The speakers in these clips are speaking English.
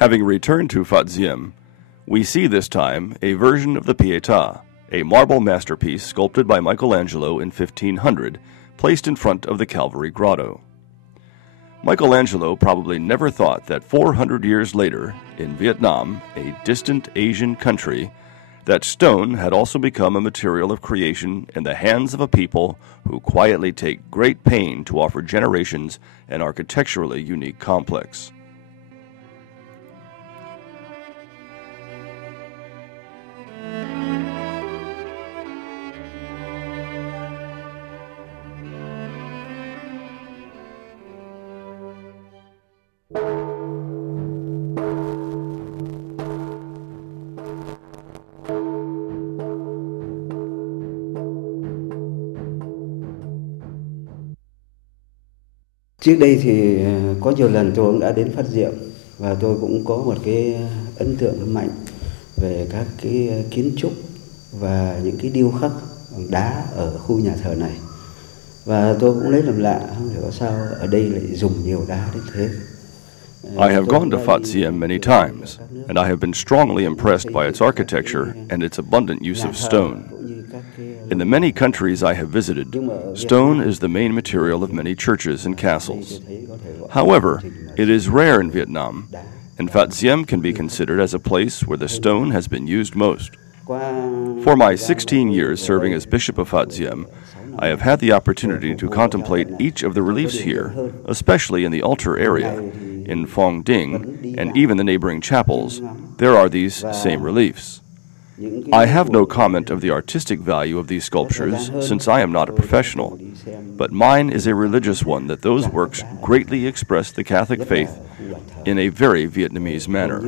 Having returned to Phat Diem, we see this time a version of the Pietà, a marble masterpiece sculpted by Michelangelo in 1500, placed in front of the Calvary Grotto. Michelangelo probably never thought that 400 years later, in Viet Nam, a distant Asian country, that stone had also become a material of creation in the hands of a people who quietly take great pain to offer generations an architecturally unique complex. Trước đây thì có nhiều lần tôi cũng đã đến Phat Diem và tôi cũng có một cái ấn tượng mạnh về các cái kiến trúc và những cái điêu khắc bằng đá ở khu nhà thờ này. Và tôi cũng lấy làm lạ, không hiểu sao ở đây lại dùng nhiều đá đến thế. I have gone to Phat Diem many times, and I have been strongly impressed by its architecture and its abundant use of stone. In the many countries I have visited, stone is the main material of many churches and castles. However, it is rare in Vietnam, and Phat Diem can be considered as a place where the stone has been used most. For my 16 years serving as Bishop of Phat Diem, I have had the opportunity to contemplate each of the reliefs here, especially in the altar area. In Phong Dinh, and even the neighboring chapels, there are these same reliefs. I have no comment of the artistic value of these sculptures, since I am not a professional, but mine is a religious one that those works greatly express the Catholic faith in a very Vietnamese manner.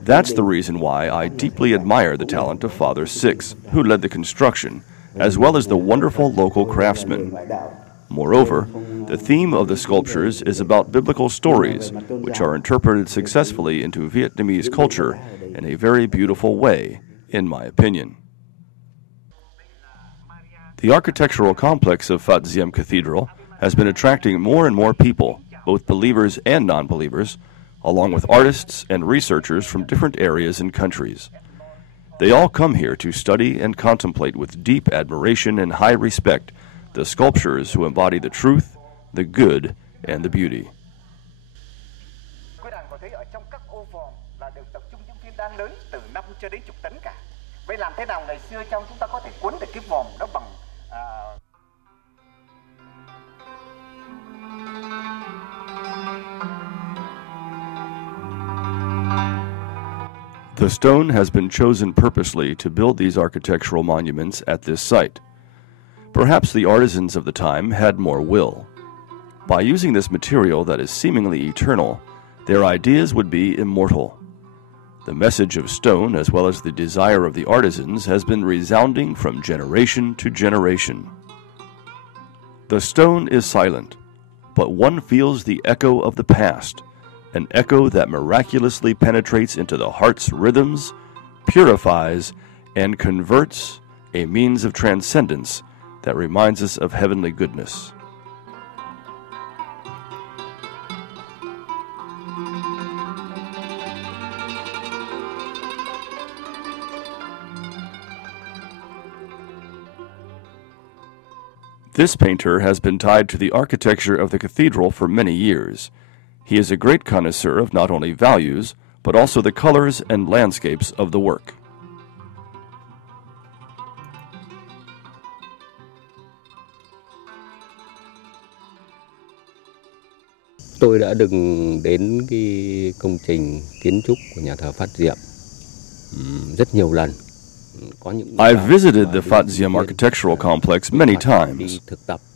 That's the reason why I deeply admire the talent of Father Six, who led the construction, as well as the wonderful local craftsmen. Moreover, the theme of the sculptures is about biblical stories, which are interpreted successfully into Vietnamese culture in a very beautiful way, in my opinion. The architectural complex of Phat Diem Cathedral has been attracting more and more people, both believers and non-believers, along with artists and researchers from different areas and countries. They all come here to study and contemplate with deep admiration and high respect the sculptures who embody the truth, the good, and the beauty. The stone has been chosen purposely to build these architectural monuments at this site. Perhaps the artisans of the time had more will. By using this material that is seemingly eternal, their ideas would be immortal. The message of stone, as well as the desire of the artisans, has been resounding from generation to generation. The stone is silent, but one feels the echo of the past, an echo that miraculously penetrates into the heart's rhythms, purifies, and converts, a means of transcendence that reminds us of heavenly goodness. This painter has been tied to the architecture of the cathedral for many years. He is a great connoisseur of not only values, but also the colors and landscapes of the work. Tôi đã từng đến cái công trình kiến trúc của nhà thờ Phat Diem rất nhiều lần. I've visited the Phat Diem architectural complex many times.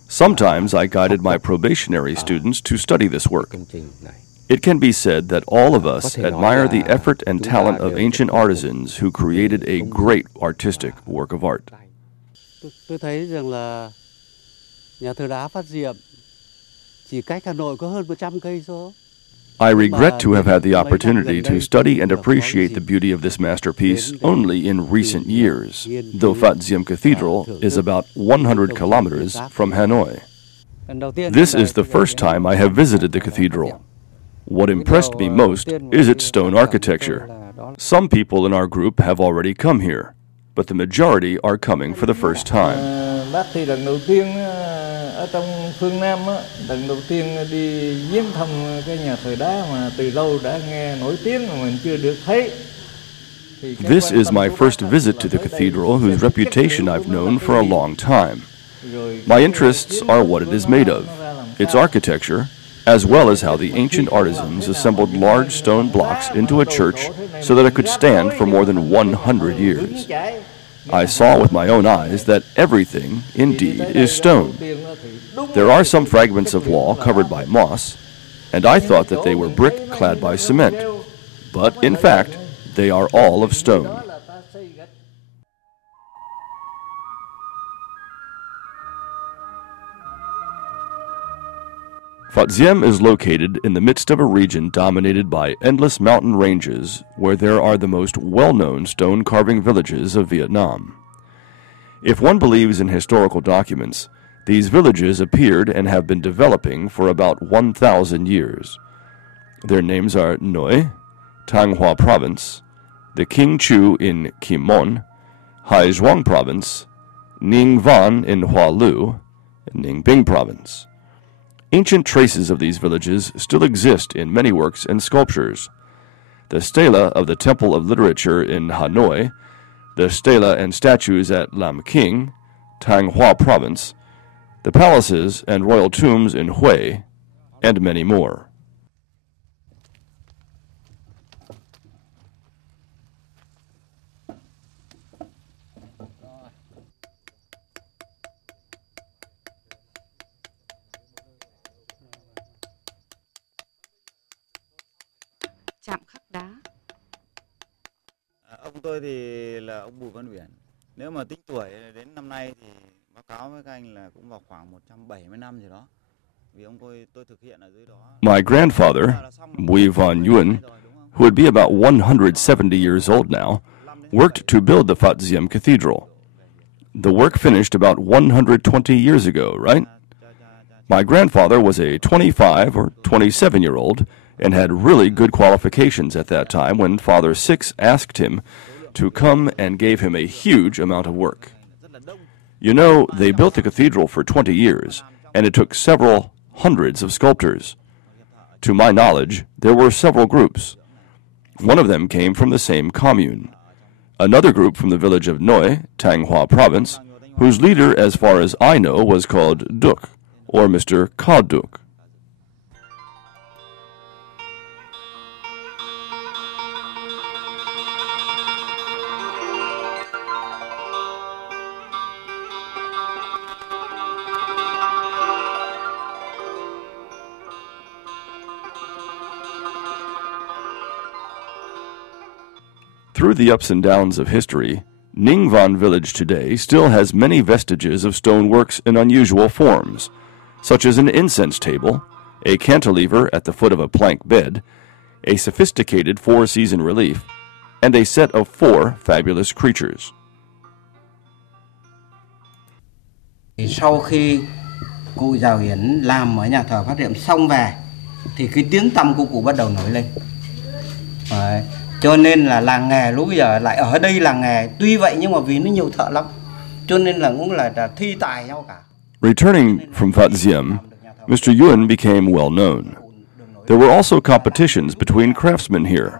Sometimes I guided my probationary students to study this work. It can be said that all of us admire the effort and talent of ancient artisans who created a great artistic work of art. Tôi thấy rằng là nhà thờ đá Phat Diem chỉ cách Hà Nội có hơn 100 cây số. I regret to have had the opportunity to study and appreciate the beauty of this masterpiece only in recent years, though Phat Diem Cathedral is about 100 kilometers from Hanoi. This is the first time I have visited the cathedral. What impressed me most is its stone architecture. Some people in our group have already come here, but the majority are coming for the first time. Bác thì lần đầu tiên ở trong phương Nam lần đầu tiên đi viếng thăm cái nhà thờ đá mà từ lâu đã nghe nổi tiếng mà mình chưa được thấy. This is my first visit to the cathedral, whose reputation I've known for a long time. My interests are what it is made of, its architecture, as well as how the ancient artisans assembled large stone blocks into a church so that it could stand for more than 100 years. I saw with my own eyes that everything, indeed, is stone. There are some fragments of wall covered by moss, and I thought that they were brick clad by cement, but in fact, they are all of stone. Phat Diem is located in the midst of a region dominated by endless mountain ranges where there are the most well-known stone carving villages of Vietnam. If one believes in historical documents, these villages appeared and have been developing for about 1,000 years. Their names are Noi, Thanh Hoa Province, the King Chu in Kim Mon, Hai Duong Province, Ninh Van in Hoa Lu, and Ninh Binh Province. Ancient traces of these villages still exist in many works and sculptures. The stela of the Temple of Literature in Hanoi, the stela and statues at Lam King, Thanh Hoa Province, the palaces and royal tombs in Hue, and many more. Chạm khắc đá. Ông tôi thì là ông Bùi Văn Uyển. Nếu mà tính tuổi đến năm nay thì báo cáo với các anh là cũng vào khoảng 170 năm gì đó. Vì ông tôi thực hiện ở dưới đó. My grandfather, Bùi Văn Uyển, who would be about 170 years old now, worked to build the Phat Diem Cathedral. The work finished about 120 years ago, right? My grandfather was a 25 or 27-year-old and had really good qualifications at that time when Father Six asked him to come and gave him a huge amount of work. You know, they built the cathedral for 20 years, and it took several hundreds of sculptors. To my knowledge, there were several groups. One of them came from the same commune. Another group from the village of Noi, Thanh Hoa Province, whose leader, as far as I know, was called Duc, or Mr. Ka Duc. Through the ups and downs of history, Ninh Van village today still has many vestiges of stoneworks in unusual forms, such as an incense table, a cantilever at the foot of a plank bed, a sophisticated four-season relief, and a set of 4 fabulous creatures. Sau khi cụ Giào Hiển làm ở nhà thờ Phat Diem xong về thì cái tiếng tăm của cụ bắt đầu nổi lên. Đấy. Cho nên là làng nghề lúc bây giờ lại ở đây làng nghề, tuy vậy nhưng mà vì nó nhiều thợ lắm, cho nên là cũng là thi tài nhau cả. Returning from Phat Diem, Mr. Yuen became well known. There were also competitions between craftsmen here.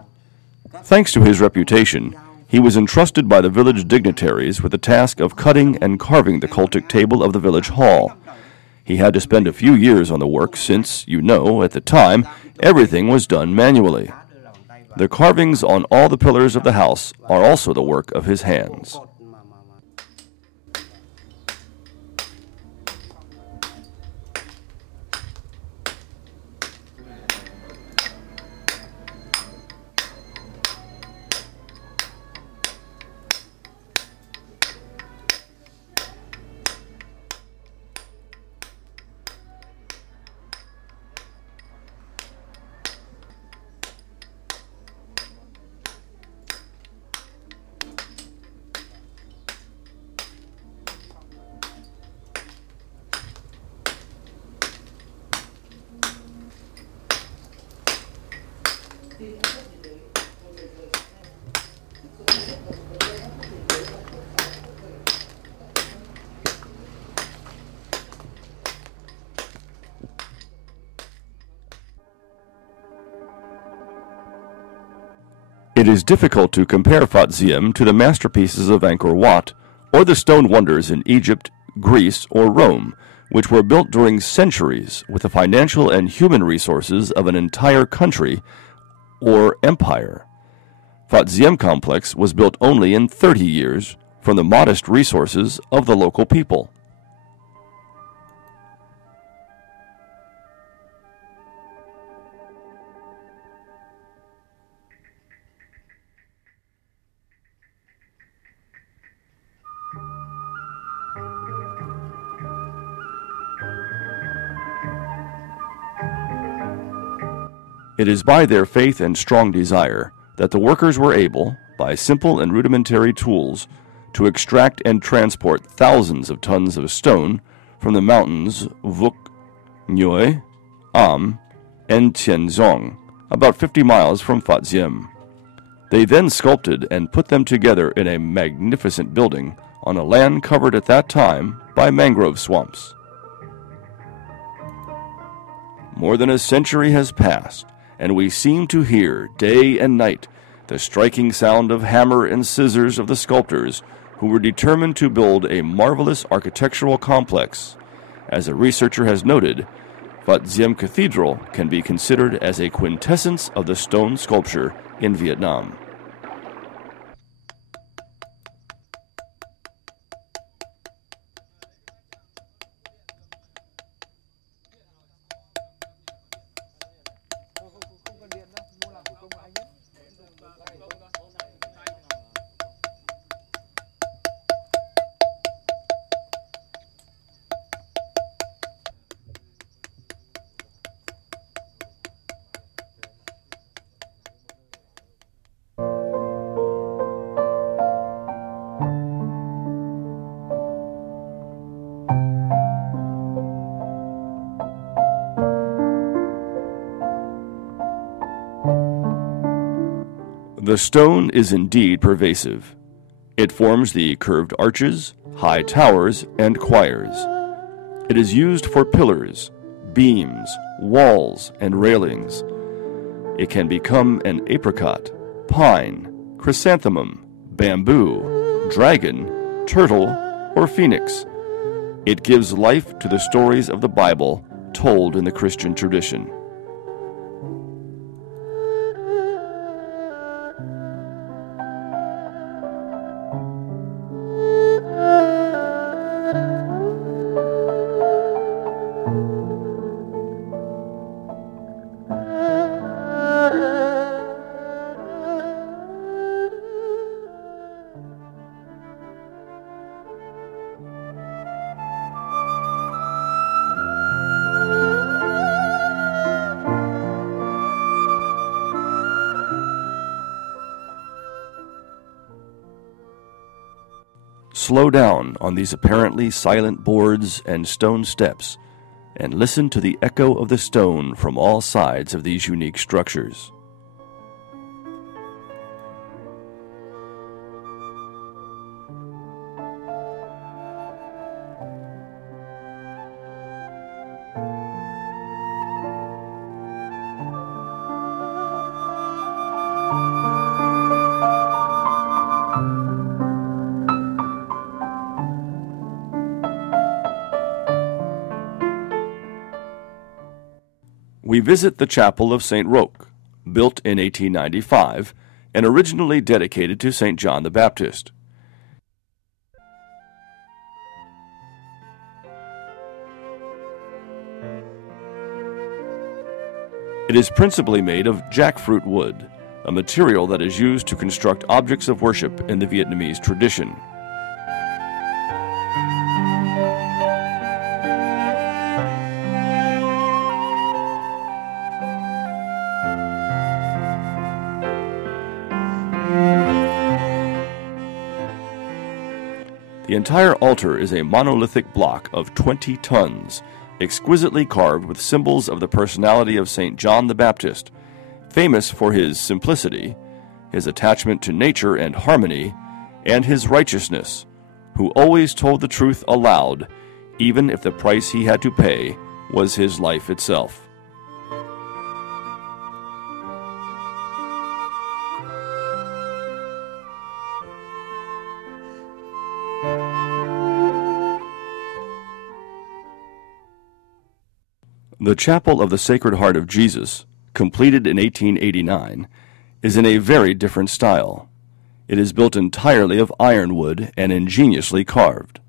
Thanks to his reputation, he was entrusted by the village dignitaries with the task of cutting and carving the cultic table of the village hall. He had to spend a few years on the work since, you know, at the time, everything was done manually. The carvings on all the pillars of the house are also the work of his hands. It is difficult to compare Phat Diem to the masterpieces of Angkor Wat or the stone wonders in Egypt, Greece, or Rome, which were built during centuries with the financial and human resources of an entire country or empire. Phat Diem complex was built only in 30 years from the modest resources of the local people. It is by their faith and strong desire that the workers were able, by simple and rudimentary tools, to extract and transport thousands of tons of stone from the mountains Vuk, Nhoi, Am, and Tianzong, about 50 miles from Phat Diem. They then sculpted and put them together in a magnificent building on a land covered at that time by mangrove swamps. More than a century has passed, and we seem to hear day and night the striking sound of hammer and scissors of the sculptors who were determined to build a marvelous architectural complex. As a researcher has noted, Phat Diem Cathedral can be considered as a quintessence of the stone sculpture in Vietnam. The stone is indeed pervasive. It forms the curved arches, high towers, and choirs. It is used for pillars, beams, walls, and railings. It can become an apricot, pine, chrysanthemum, bamboo, dragon, turtle, or phoenix. It gives life to the stories of the Bible told in the Christian tradition. Slow down on these apparently silent boards and stone steps and listen to the echo of the stone from all sides of these unique structures. We visit the Chapel of St. Roch, built in 1895 and originally dedicated to St. John the Baptist. It is principally made of jackfruit wood, a material that is used to construct objects of worship in the Vietnamese tradition. The entire altar is a monolithic block of 20 tons, exquisitely carved with symbols of the personality of St. John the Baptist, famous for his simplicity, his attachment to nature and harmony, and his righteousness, who always told the truth aloud, even if the price he had to pay was his life itself. The Chapel of the Sacred Heart of Jesus, completed in 1889, is in a very different style. It is built entirely of ironwood and ingeniously carved.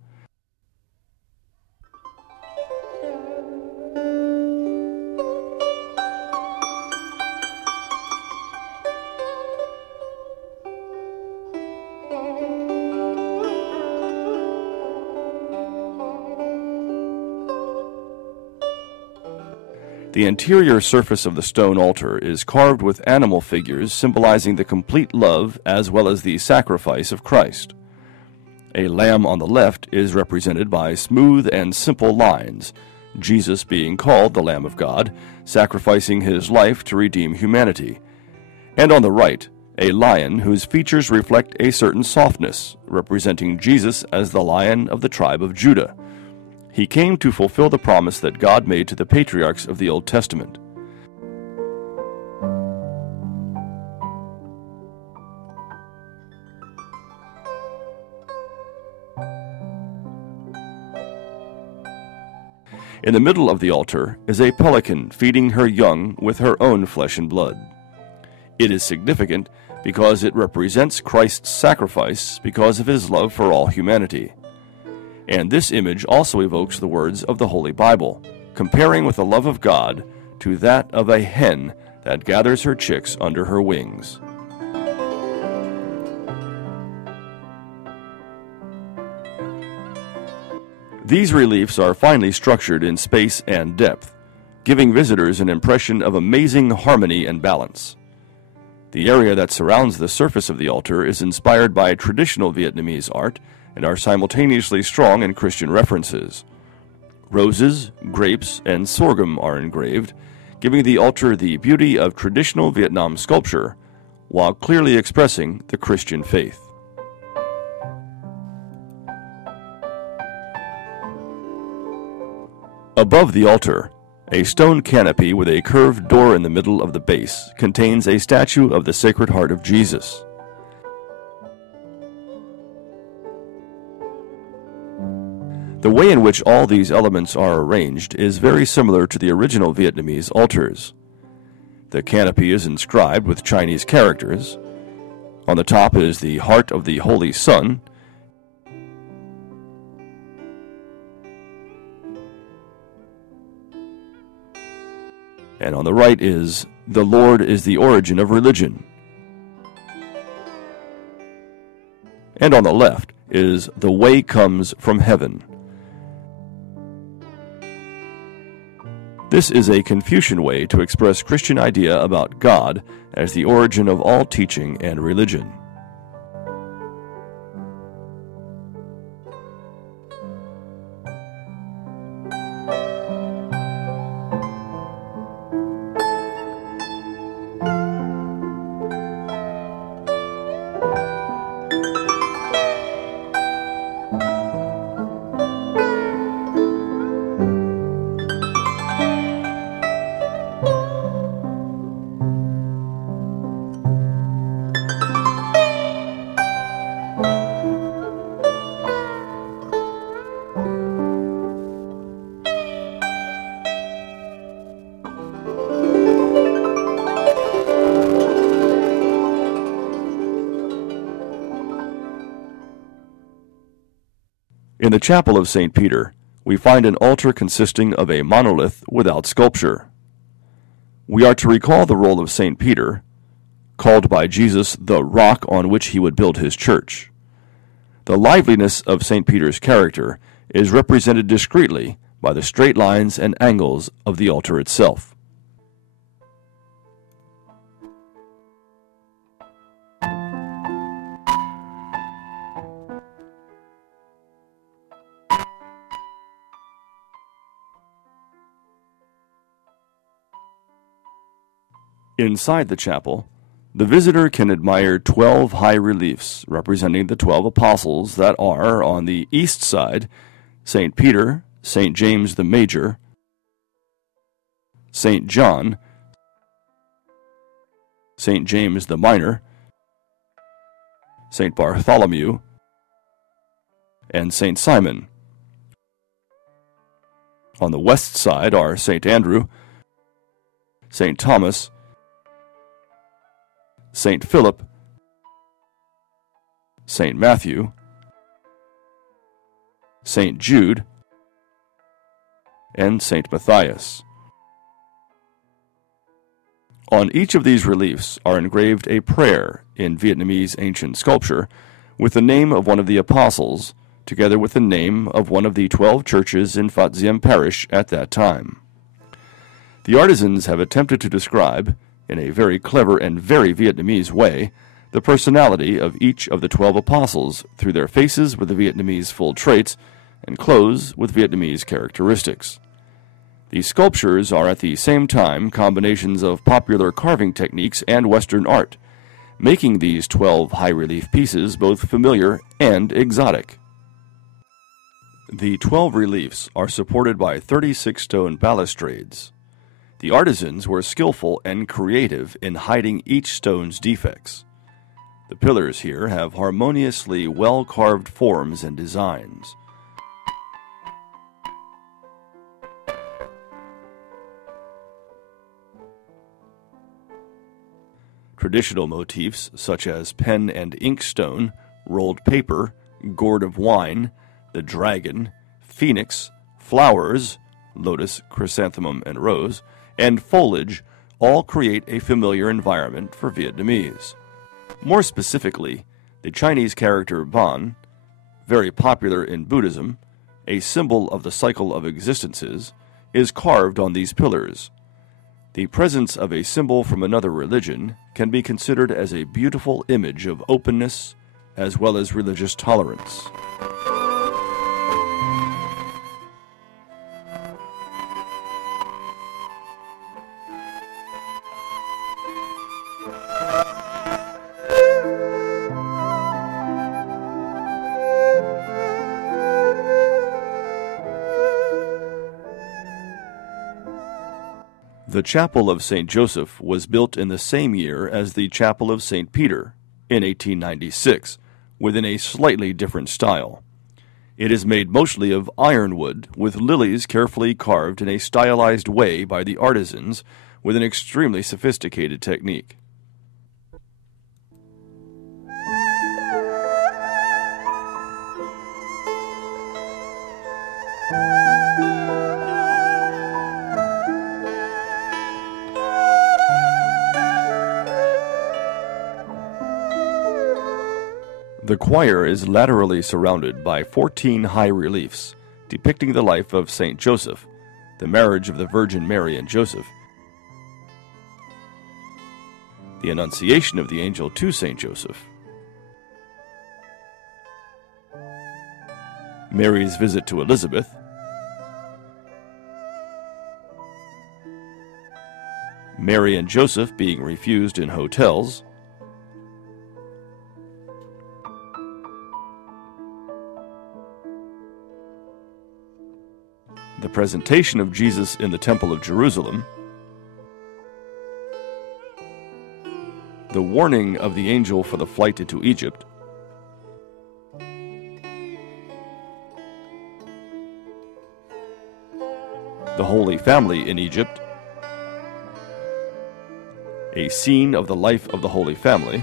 The interior surface of the stone altar is carved with animal figures symbolizing the complete love as well as the sacrifice of Christ. A lamb on the left is represented by smooth and simple lines, Jesus being called the Lamb of God, sacrificing his life to redeem humanity. And on the right, a lion whose features reflect a certain softness, representing Jesus as the Lion of the tribe of Judah. He came to fulfill the promise that God made to the patriarchs of the Old Testament. In the middle of the altar is a pelican feeding her young with her own flesh and blood. It is significant because it represents Christ's sacrifice because of his love for all humanity. And this image also evokes the words of the Holy Bible, comparing with the love of God to that of a hen that gathers her chicks under her wings. These reliefs are finely structured in space and depth, giving visitors an impression of amazing harmony and balance. The area that surrounds the surface of the altar is inspired by traditional Vietnamese art and are simultaneously strong in Christian references. Roses, grapes, and sorghum are engraved, giving the altar the beauty of traditional Vietnam sculpture, while clearly expressing the Christian faith. Above the altar, a stone canopy with a curved door in the middle of the base contains a statue of the Sacred Heart of Jesus. The way in which all these elements are arranged is very similar to the original Vietnamese altars. The canopy is inscribed with Chinese characters. On the top is the Heart of the Holy Sun, and on the right is The Lord is the Origin of Religion. And on the left is The Way Comes from Heaven. This is a Confucian way to express Christian idea about God as the origin of all teaching and religion. In the chapel of St. Peter, we find an altar consisting of a monolith without sculpture. We are to recall the role of St. Peter, called by Jesus the rock on which he would build his church. The liveliness of St. Peter's character is represented discreetly by the straight lines and angles of the altar itself. Inside the chapel, the visitor can admire 12 high reliefs representing the 12 apostles that are, on the east side, St. Peter, St. James the Major, St. John, St. James the Minor, St. Bartholomew, and St. Simon. On the west side are St. Andrew, St. Thomas, St. Philip, St. Matthew, St. Jude, and St. Matthias. On each of these reliefs are engraved a prayer in Vietnamese ancient sculpture with the name of one of the apostles, together with the name of one of the 12 churches in Phat Diem parish at that time. The artisans have attempted to describe, in a very clever and very Vietnamese way, the personality of each of the 12 apostles through their faces with the Vietnamese full traits and clothes with Vietnamese characteristics. These sculptures are at the same time combinations of popular carving techniques and Western art, making these 12 high-relief pieces both familiar and exotic. The 12 reliefs are supported by 36 stone balustrades. The artisans were skillful and creative in hiding each stone's defects. The pillars here have harmoniously well-carved forms and designs. Traditional motifs such as pen and ink stone, rolled paper, gourd of wine, the dragon, phoenix, flowers, lotus, chrysanthemum, and rose, and foliage all create a familiar environment for Vietnamese. More specifically, the Chinese character Ban, very popular in Buddhism, a symbol of the cycle of existences, is carved on these pillars. The presence of a symbol from another religion can be considered as a beautiful image of openness as well as religious tolerance. The Chapel of St. Joseph was built in the same year as the Chapel of St. Peter, in 1896, within a slightly different style. It is made mostly of ironwood, with lilies carefully carved in a stylized way by the artisans with an extremely sophisticated technique. The choir is laterally surrounded by 14 high reliefs depicting the life of St. Joseph, the marriage of the Virgin Mary and Joseph, the Annunciation of the angel to St. Joseph, Mary's visit to Elizabeth, Mary and Joseph being refused in hotels, the presentation of Jesus in the Temple of Jerusalem, the warning of the angel for the flight into Egypt, the Holy Family in Egypt, a scene of the life of the Holy Family,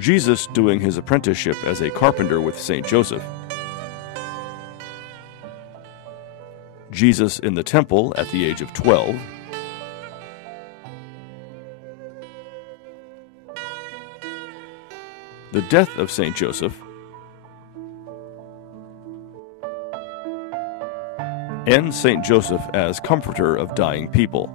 Jesus doing his apprenticeship as a carpenter with St. Joseph, Jesus in the temple at the age of 12, the death of St. Joseph, and St. Joseph as comforter of dying people.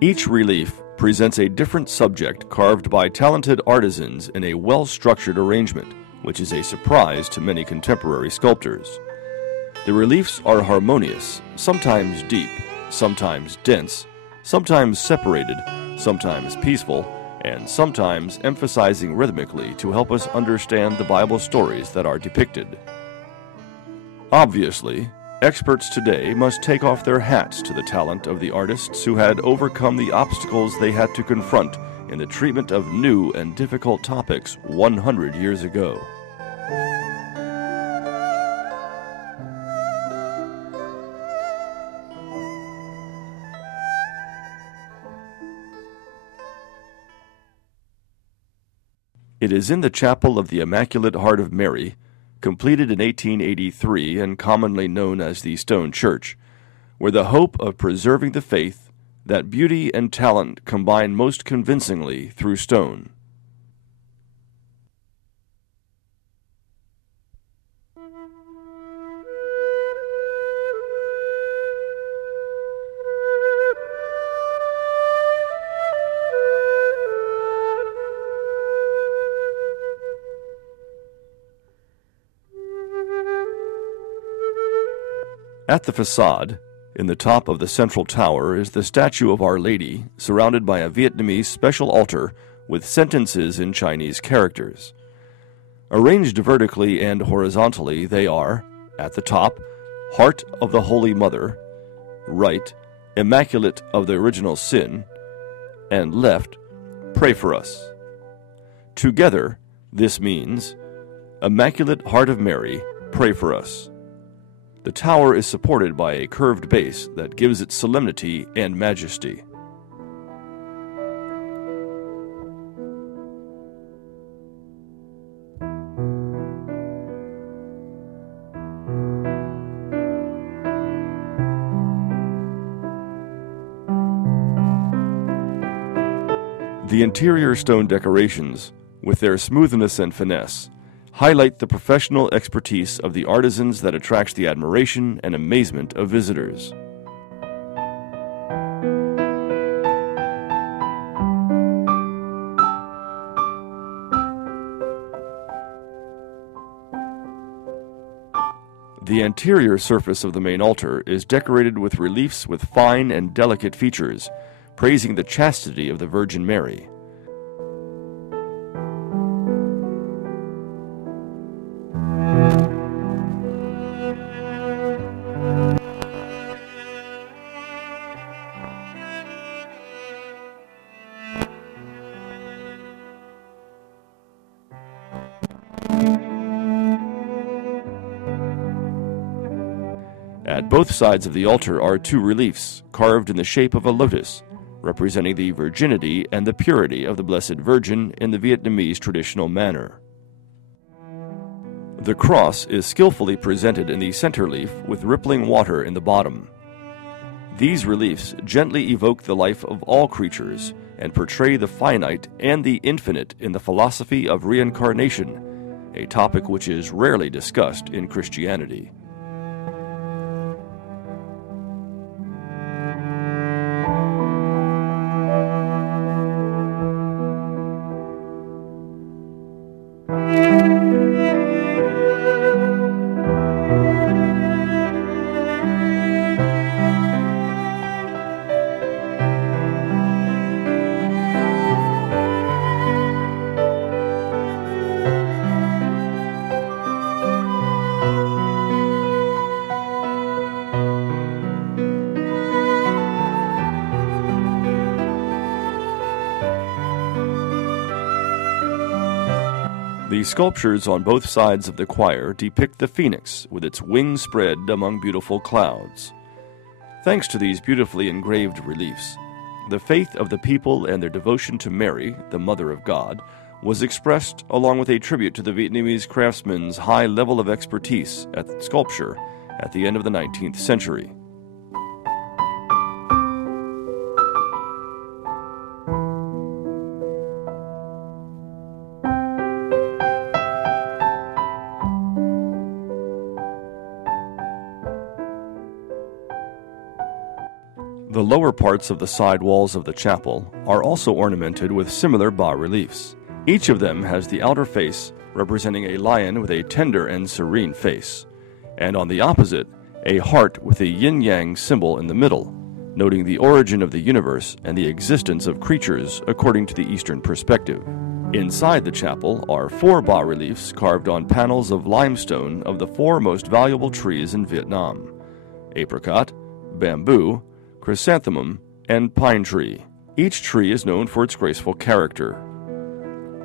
Each relief presents a different subject carved by talented artisans in a well-structured arrangement, which is a surprise to many contemporary sculptors. The reliefs are harmonious, sometimes deep, sometimes dense, sometimes separated, sometimes peaceful, and sometimes emphasizing rhythmically to help us understand the Bible stories that are depicted. Obviously, experts today must take off their hats to the talent of the artists who had overcome the obstacles they had to confront in the treatment of new and difficult topics 100 years ago. It is in the Chapel of the Immaculate Heart of Mary, completed in 1883 and commonly known as the Stone Church, where the hope of preserving the faith, that beauty and talent combine most convincingly through stone. At the facade, in the top of the central tower, is the statue of Our Lady, surrounded by a Vietnamese special altar with sentences in Chinese characters. Arranged vertically and horizontally, they are, at the top, Heart of the Holy Mother, right, Immaculate of the Original Sin, and left, Pray for Us. Together, this means, Immaculate Heart of Mary, pray for us. The tower is supported by a curved base that gives it solemnity and majesty. The interior stone decorations, with their smoothness and finesse, highlight the professional expertise of the artisans that attracts the admiration and amazement of visitors. The anterior surface of the main altar is decorated with reliefs with fine and delicate features, praising the chastity of the Virgin Mary. At both sides of the altar are two reliefs carved in the shape of a lotus, representing the virginity and the purity of the Blessed Virgin in the Vietnamese traditional manner. The cross is skillfully presented in the center leaf with rippling water in the bottom. These reliefs gently evoke the life of all creatures and portray the finite and the infinite in the philosophy of reincarnation, a topic which is rarely discussed in Christianity. The sculptures on both sides of the choir depict the phoenix with its wings spread among beautiful clouds. Thanks to these beautifully engraved reliefs, the faith of the people and their devotion to Mary, the Mother of God, was expressed along with a tribute to the Vietnamese craftsmen's high level of expertise at sculpture at the end of the 19th century. The lower parts of the side walls of the chapel are also ornamented with similar bas-reliefs. Each of them has the outer face representing a lion with a tender and serene face, and on the opposite, a heart with a yin-yang symbol in the middle, noting the origin of the universe and the existence of creatures according to the Eastern perspective. Inside the chapel are 4 bas-reliefs carved on panels of limestone of the 4 most valuable trees in Vietnam: apricot, bamboo, chrysanthemum, and pine tree. Each tree is known for its graceful character.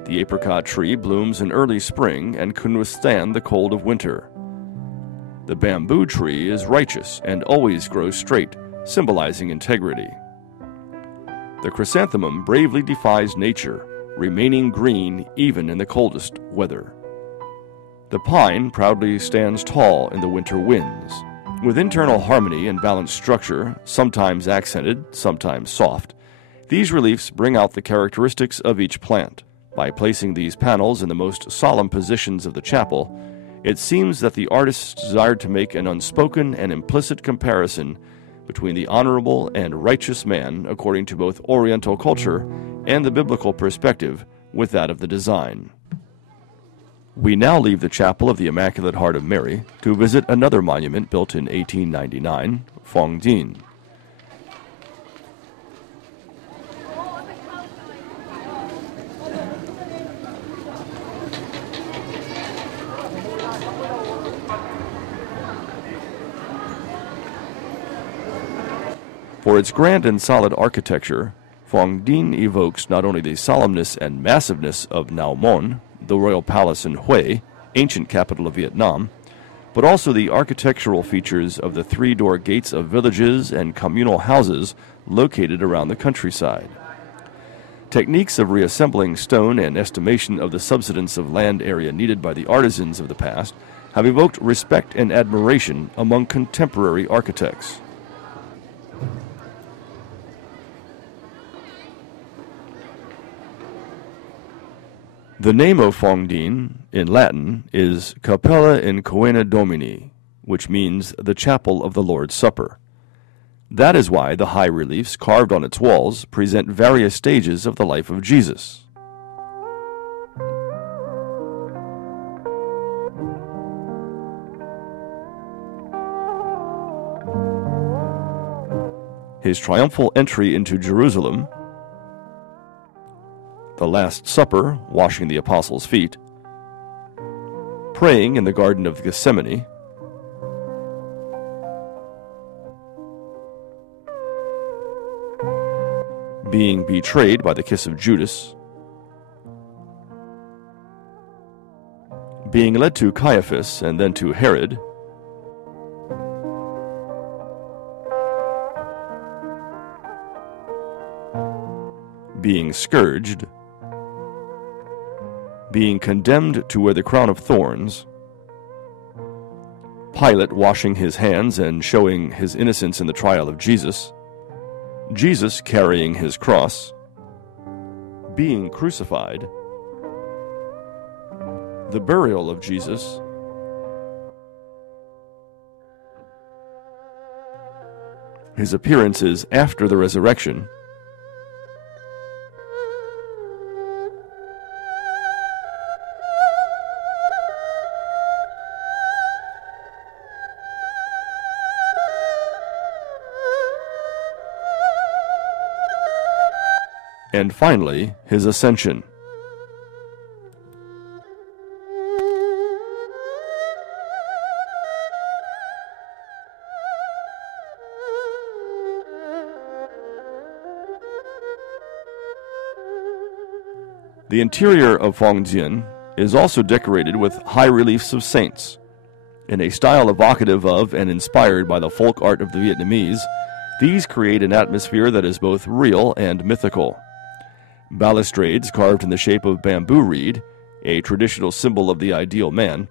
The apricot tree blooms in early spring and can withstand the cold of winter. The bamboo tree is righteous and always grows straight, symbolizing integrity. The chrysanthemum bravely defies nature, remaining green even in the coldest weather. The pine proudly stands tall in the winter winds. With internal harmony and balanced structure, sometimes accented, sometimes soft, these reliefs bring out the characteristics of each plant. By placing these panels in the most solemn positions of the chapel, it seems that the artists desired to make an unspoken and implicit comparison between the honorable and righteous man according to both Oriental culture and the biblical perspective with that of the design. We now leave the Chapel of the Immaculate Heart of Mary to visit another monument built in 1899, Phat Diem. For its grand and solid architecture, Phat Diem evokes not only the solemnness and massiveness of Nau Mon, the royal palace in Thuy, ancient capital of Viet Nam, but also the architectural features of the three-door gates of villages and communal houses located around the countryside. Techniques of reassembling stone and estimation of the subsidence of land area needed by the artisans of the past have evoked respect and admiration among contemporary architects. The name of Phat Diem in Latin is Capella in Coena Domini, which means the Chapel of the Lord's Supper. That is why the high reliefs carved on its walls present various stages of the life of Jesus. His triumphal entry into Jerusalem, the Last Supper, washing the apostles' feet, praying in the Garden of Gethsemane, being betrayed by the kiss of Judas, being led to Caiaphas and then to Herod, being scourged, being condemned to wear the crown of thorns, Pilate washing his hands and showing his innocence in the trial of Jesus, Jesus carrying his cross, being crucified, the burial of Jesus, his appearances after the resurrection, and finally, his ascension. The interior of Phat Diem is also decorated with high reliefs of saints. In a style evocative of and inspired by the folk art of the Vietnamese, these create an atmosphere that is both real and mythical. Balustrades carved in the shape of bamboo reed, a traditional symbol of the ideal man,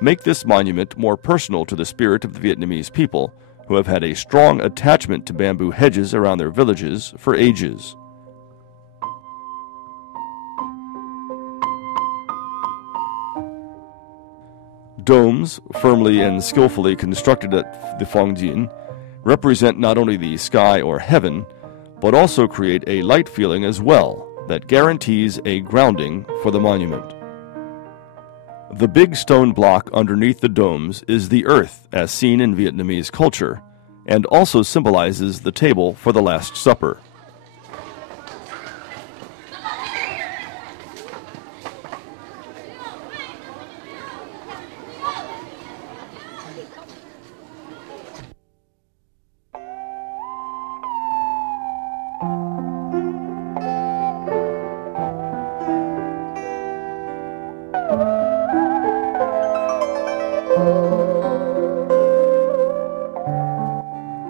make this monument more personal to the spirit of the Vietnamese people, who have had a strong attachment to bamboo hedges around their villages for ages. Domes, firmly and skillfully constructed at the Phat Diem, represent not only the sky or heaven, but also create a light feeling as well that guarantees a grounding for the monument. The big stone block underneath the domes is the earth as seen in Vietnamese culture, and also symbolizes the table for the Last Supper.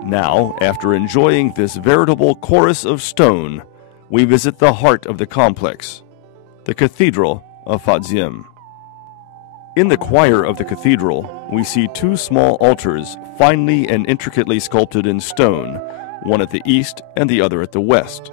Now, after enjoying this veritable chorus of stone, we visit the heart of the complex, the Cathedral of Phat Diem. In the choir of the cathedral, we see two small altars finely and intricately sculpted in stone, one at the east and the other at the west.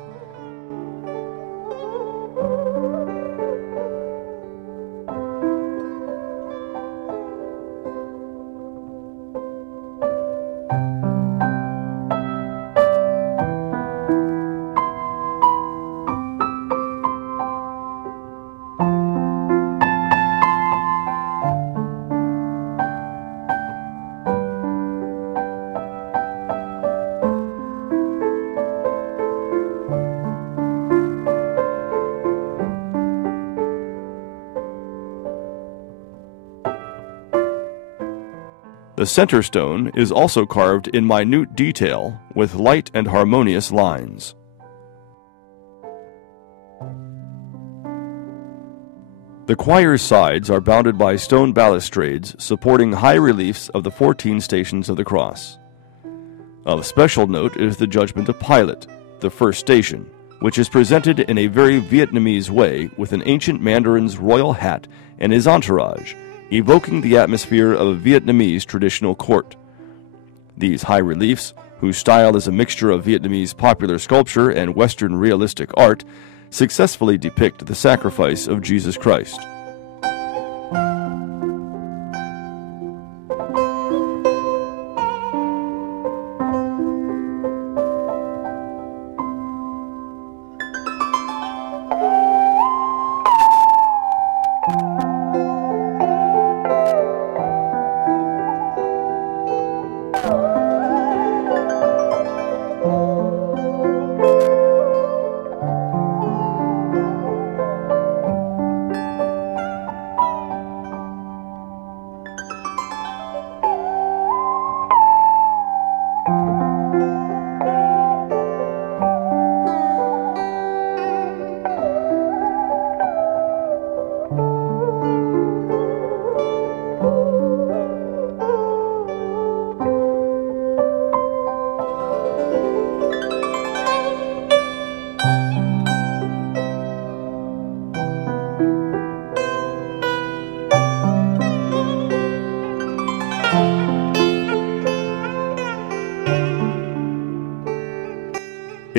The center stone is also carved in minute detail with light and harmonious lines. The choir's sides are bounded by stone balustrades supporting high reliefs of the 14 stations of the cross. Of special note is the Judgment of Pilate, the first station, which is presented in a very Vietnamese way with an ancient mandarin's royal hat and his entourage, evoking the atmosphere of a Vietnamese traditional court. These high reliefs, whose style is a mixture of Vietnamese popular sculpture and Western realistic art, successfully depict the sacrifice of Jesus Christ.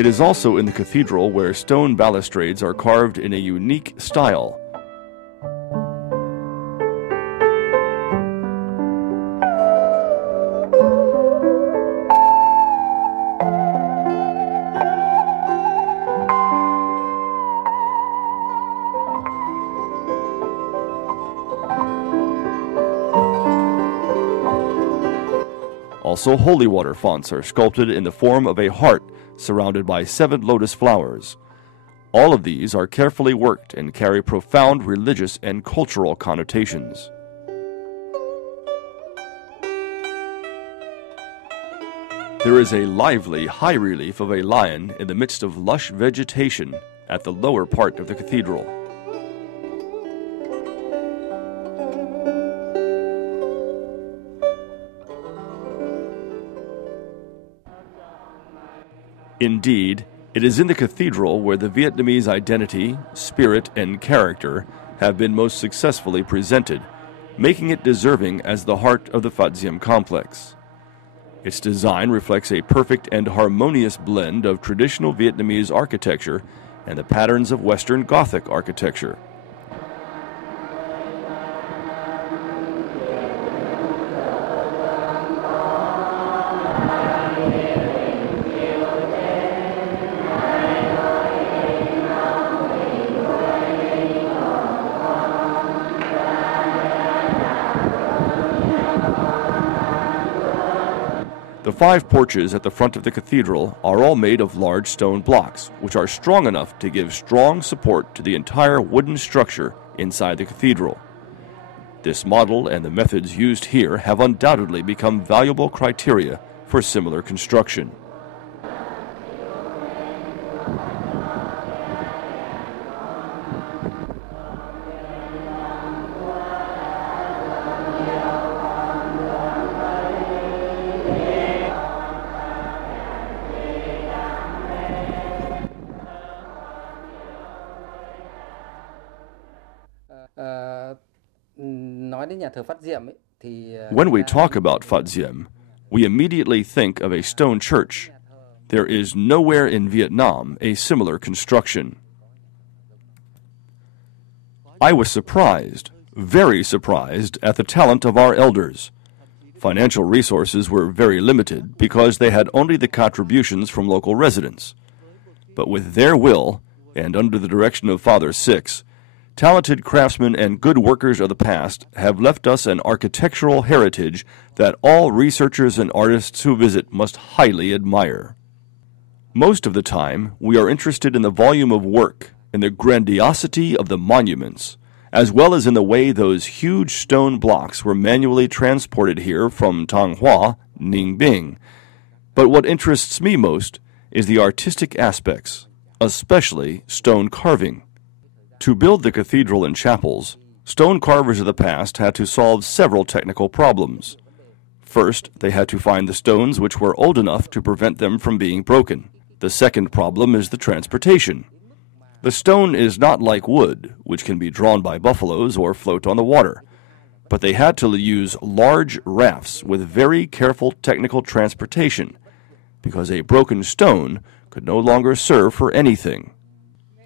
It is also in the cathedral where stone balustrades are carved in a unique style. Also, holy water fonts are sculpted in the form of a heart surrounded by 7 lotus flowers. All of these are carefully worked and carry profound religious and cultural connotations. There is a lively high relief of a lion in the midst of lush vegetation at the lower part of the cathedral. Indeed, it is in the cathedral where the Vietnamese identity, spirit, and character have been most successfully presented, making it deserving as the heart of the Phat Diem complex. Its design reflects a perfect and harmonious blend of traditional Vietnamese architecture and the patterns of Western Gothic architecture. The 5 porches at the front of the cathedral are all made of large stone blocks, which are strong enough to give strong support to the entire wooden structure inside the cathedral. This model and the methods used here have undoubtedly become valuable criteria for similar construction. When we talk about Phat Diem, we immediately think of a stone church. There is nowhere in Vietnam a similar construction. I was surprised, very surprised, at the talent of our elders. Financial resources were very limited because they had only the contributions from local residents. But with their will, and under the direction of Father Six, talented craftsmen and good workers of the past have left us an architectural heritage that all researchers and artists who visit must highly admire. Most of the time, we are interested in the volume of work, in the grandiosity of the monuments, as well as in the way those huge stone blocks were manually transported here from Thanh Hoa, Ninh Binh. But what interests me most is the artistic aspects, especially stone carving. To build the cathedral and chapels, stone carvers of the past had to solve several technical problems. First, they had to find the stones which were old enough to prevent them from being broken. The second problem is the transportation. The stone is not like wood, which can be drawn by buffaloes or float on the water, but they had to use large rafts with very careful technical transportation, because a broken stone could no longer serve for anything.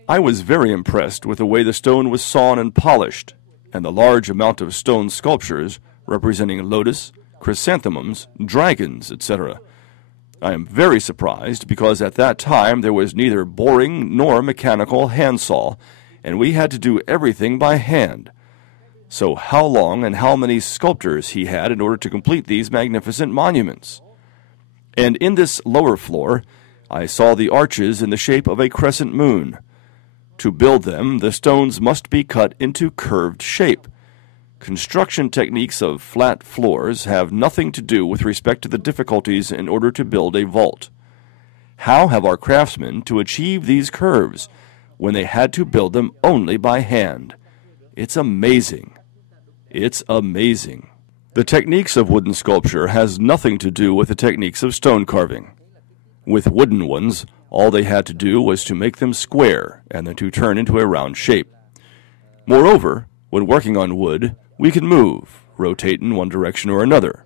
I was very impressed with the way the stone was sawn and polished, and the large amount of stone sculptures representing lotus, chrysanthemums, dragons, etc. I am very surprised because at that time there was neither boring nor mechanical handsaw, and we had to do everything by hand. So how long and how many sculptors he had in order to complete these magnificent monuments? And in this lower floor, I saw the arches in the shape of a crescent moon. To build them, the stones must be cut into curved shape. Construction techniques of flat floors have nothing to do with respect to the difficulties in order to build a vault. How have our craftsmen to achieve these curves when they had to build them only by hand? It's amazing. It's amazing. The techniques of wooden sculpture has nothing to do with the techniques of stone carving. With wooden ones, all they had to do was to make them square and then to turn into a round shape. Moreover, when working on wood, we can move, rotate in one direction or another.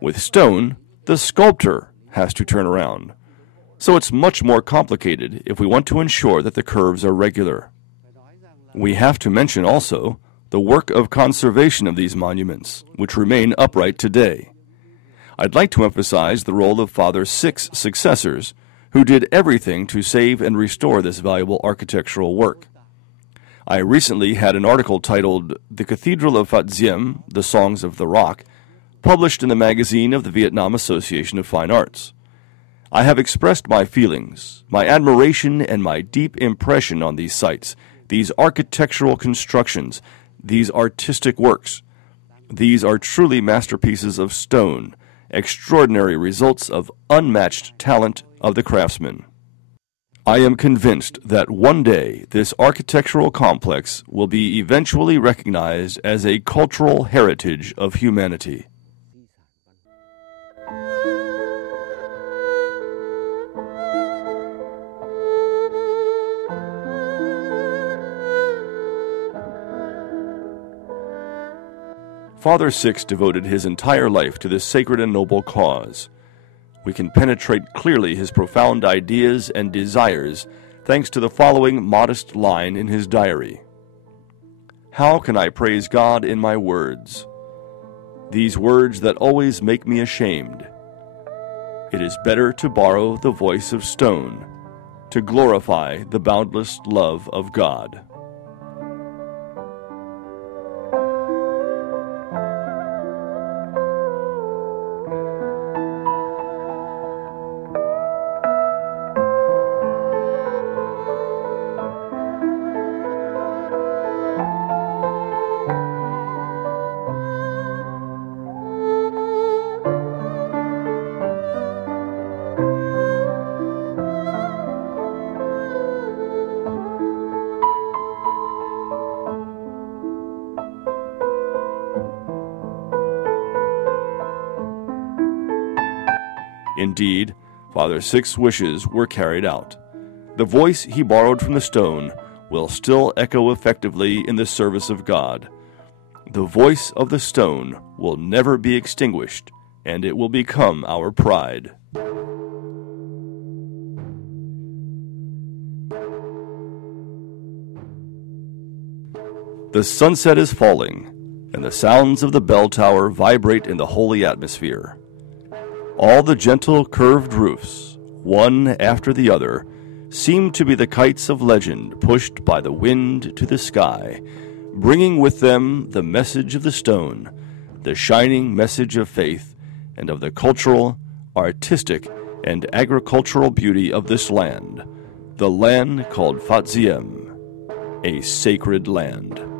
With stone, the sculptor has to turn around. So it's much more complicated if we want to ensure that the curves are regular. We have to mention also the work of conservation of these monuments, which remain upright today. I'd like to emphasize the role of Father Six successors, who did everything to save and restore this valuable architectural work. I recently had an article titled The Cathedral of Phat Diem, The Songs of the Rock, published in the magazine of the Vietnam Association of Fine Arts. I have expressed my feelings, my admiration, and my deep impression on these sites, these architectural constructions, these artistic works. These are truly masterpieces of stone, extraordinary results of unmatched talent of the craftsmen. I am convinced that one day this architectural complex will be eventually recognized as a cultural heritage of humanity. Father Six devoted his entire life to this sacred and noble cause. We can penetrate clearly his profound ideas and desires thanks to the following modest line in his diary. How can I praise God in my words? These words that always make me ashamed. It is better to borrow the voice of stone, to glorify the boundless love of God. Indeed, Father Six's wishes were carried out. The voice he borrowed from the stone will still echo effectively in the service of God. The voice of the stone will never be extinguished, and it will become our pride. The sunset is falling, and the sounds of the bell tower vibrate in the holy atmosphere. All the gentle curved roofs, one after the other, seem to be the kites of legend pushed by the wind to the sky, bringing with them the message of the stone, the shining message of faith, and of the cultural, artistic, and agricultural beauty of this land, the land called Phat Diem, a sacred land.